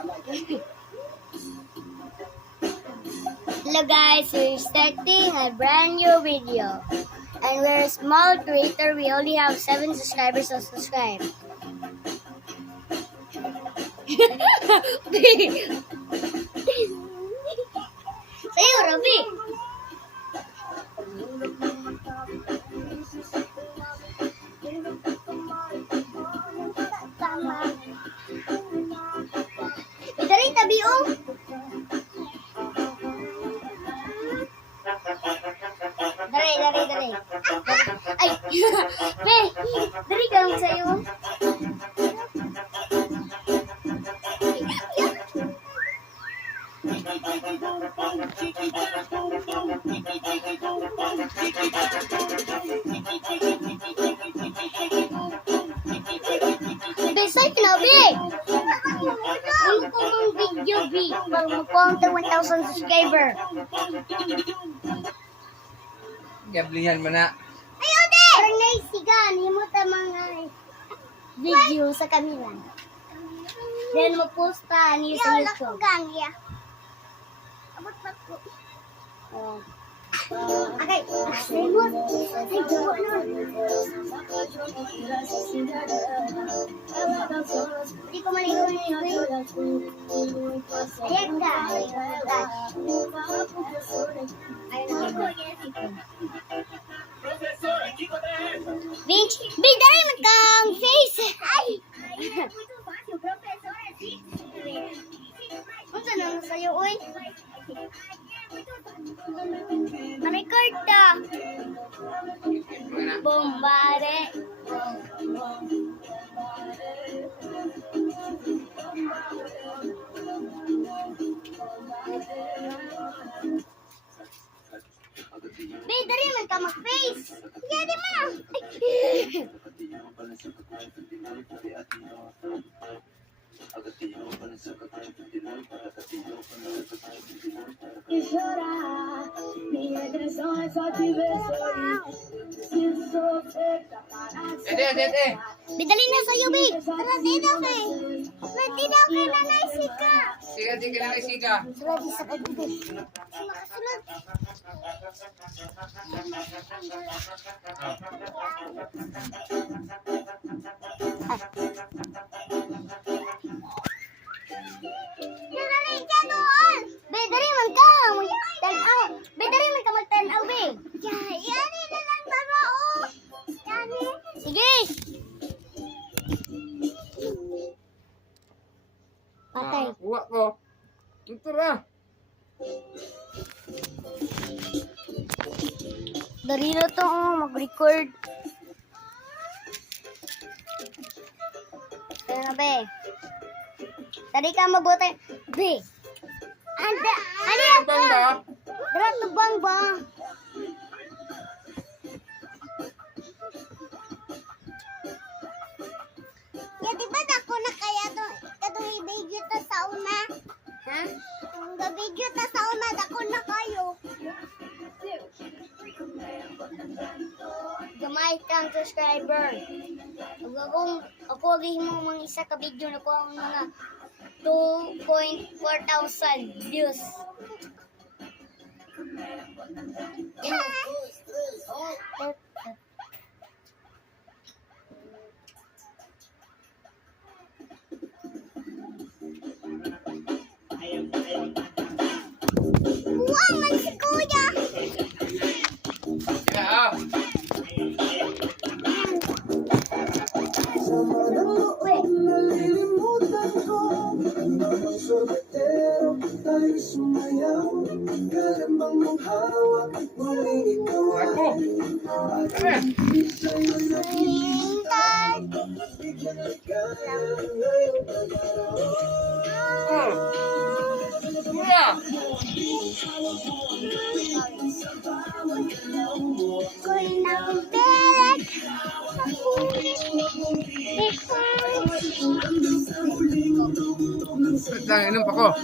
Hello guys, we're starting a brand new video. And we're a small creator. We only have 7 subscribers, so subscribe. Sa'yo, Rabi. Dari tabi oh. Dari. Ay. Be, dari kang sa'yo. Besay ka na, Be. Ano po mong video, Be? Pag magpawang 1,000 subscriber. Gablihan mo na. Ayaw, De! Parang naisigan. Himot ang mga video sa kanila. Then mag-posta niyo sa YouTube. Abot pa ko. Okay. Remote. Ay, dugo na. Hindi ko maligaw na yun. Ayan ka. Ayun ako. Bitch, dari mo kang face. Ay! Unsa na sa'yo, uy? Na-record ka. Bombare. Be, dari man ka mag-face. Yari mo. Ede. Bidali na sa'yo, Be. Tara, dito kay. Dito kay nanay sika. Sige na may siga. Tara, di sa kagube. Makasunod. Nanay ka doon. Be, dari man ka. Mag-tanaw. Be, dari man ka mag-tanaw, Be. Yani na lang, tama, oh. Yani. Sige. Patay. Uwa ko. Ito na. Dari na to, oh, mag-record. Kaya na, Be. Tadi ka mabuti. Be. Ano yan Bang ba? Dara, tubang ba? Ya, di ba ako na kaya to? Katong i-video ta sa una? Ha? Kung ga-video ta sa una, dako na kayo. Gamay kang subscriber. Ako agay mo mga isa ka video na ko ang mga 2,400 views. Wow, man si Kuya! Sige ah. Ako. Kami. Kuya. Lang, inom pa ko.